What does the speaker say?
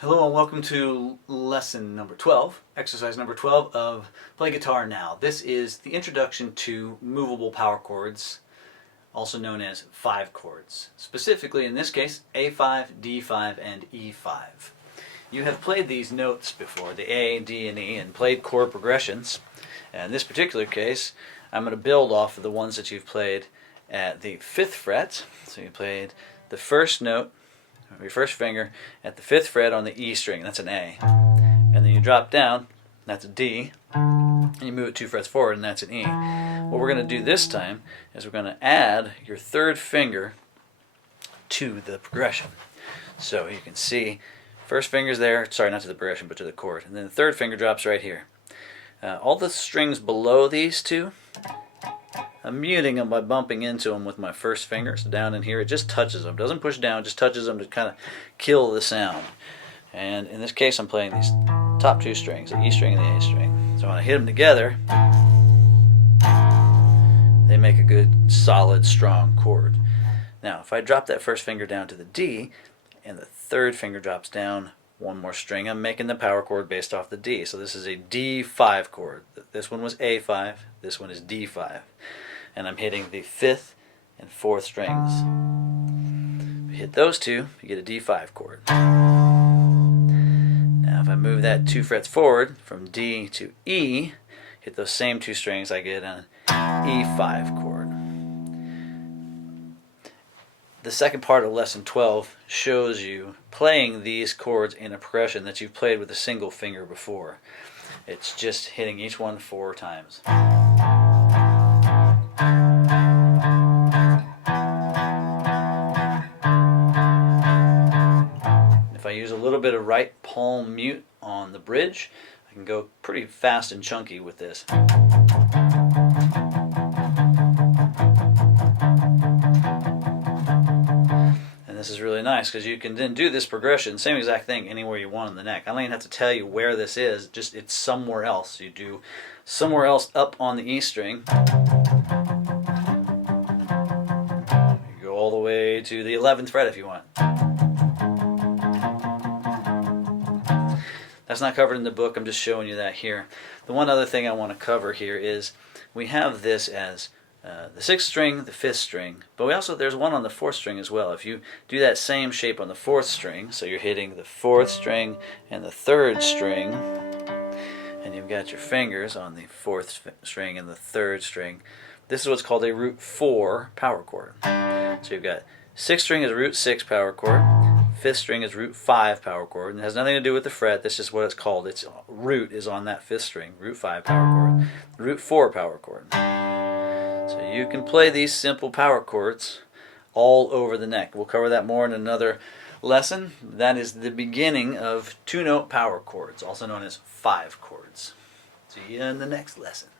Hello and welcome to lesson number 12, exercise number 12 of Play Guitar Now. This is the introduction to movable power chords, also known as 5 chords. Specifically, in this case, A5, D5, and E5. You have played these notes before, the A, D, and E, and played chord progressions. And in this particular case, I'm going to build off of the ones that you've played at the 5th fret. So you played the first note, your first finger at the 5th fret on the E string, that's an A. And then you drop down, that's a D, and you move it 2 frets forward, and that's an E. What we're going to do this time is we're going to add your 3rd finger to the progression. So you can see, first finger's there, sorry, not to the progression, but to the chord, and then the 3rd finger drops right here. All the strings below these two, I'm muting them by bumping into them with my first finger. So down in here, it just touches them. Doesn't push down, just touches them to kind of kill the sound. And in this case, I'm playing these top 2 strings, the E string and the A string. So when I hit them together, they make a good, solid, strong chord. Now, if I drop that first finger down to the D, and the 3rd finger drops down one more string, I'm making the power chord based off the D. So this is a D5 chord. This one was A5, this one is D5. And I'm hitting the 5th and 4th strings. If you hit those two, you get a D5 chord. Now if I move that 2 frets forward from D to E, hit those same 2 strings, I get an E5 chord. The second part of lesson 12 shows you playing these chords in a progression that you've played with a single finger before. It's just hitting each one 4 times. If I use a little bit of right palm mute on the bridge, I can go pretty fast and chunky with this. And this is really nice because you can then do this progression, same exact thing, anywhere you want on the neck. I don't even have to tell you where this is, just it's somewhere else. You do somewhere else up on the E string. You go all the way to the 11th fret if you want. That's not covered in the book, I'm just showing you that here. The one other thing I want to cover here is we have this as the 6th string, the 5th string, but there's one on the 4th string as well. If you do that same shape on the 4th string, so you're hitting the 4th string and the 3rd string, and you've got your fingers on the 4th string and the 3rd string, this is what's called a root 4 power chord. So you've got 6th string is a root 6 power chord, 5th string is root 5 power chord, and it has nothing to do with the fret, that's just what it's called. Its root is on that 5th string, root 5 power chord, root 4 power chord. So you can play these simple power chords all over the neck. We'll cover that more in another lesson. That is the beginning of 2-note power chords, also known as 5 chords. See you in the next lesson.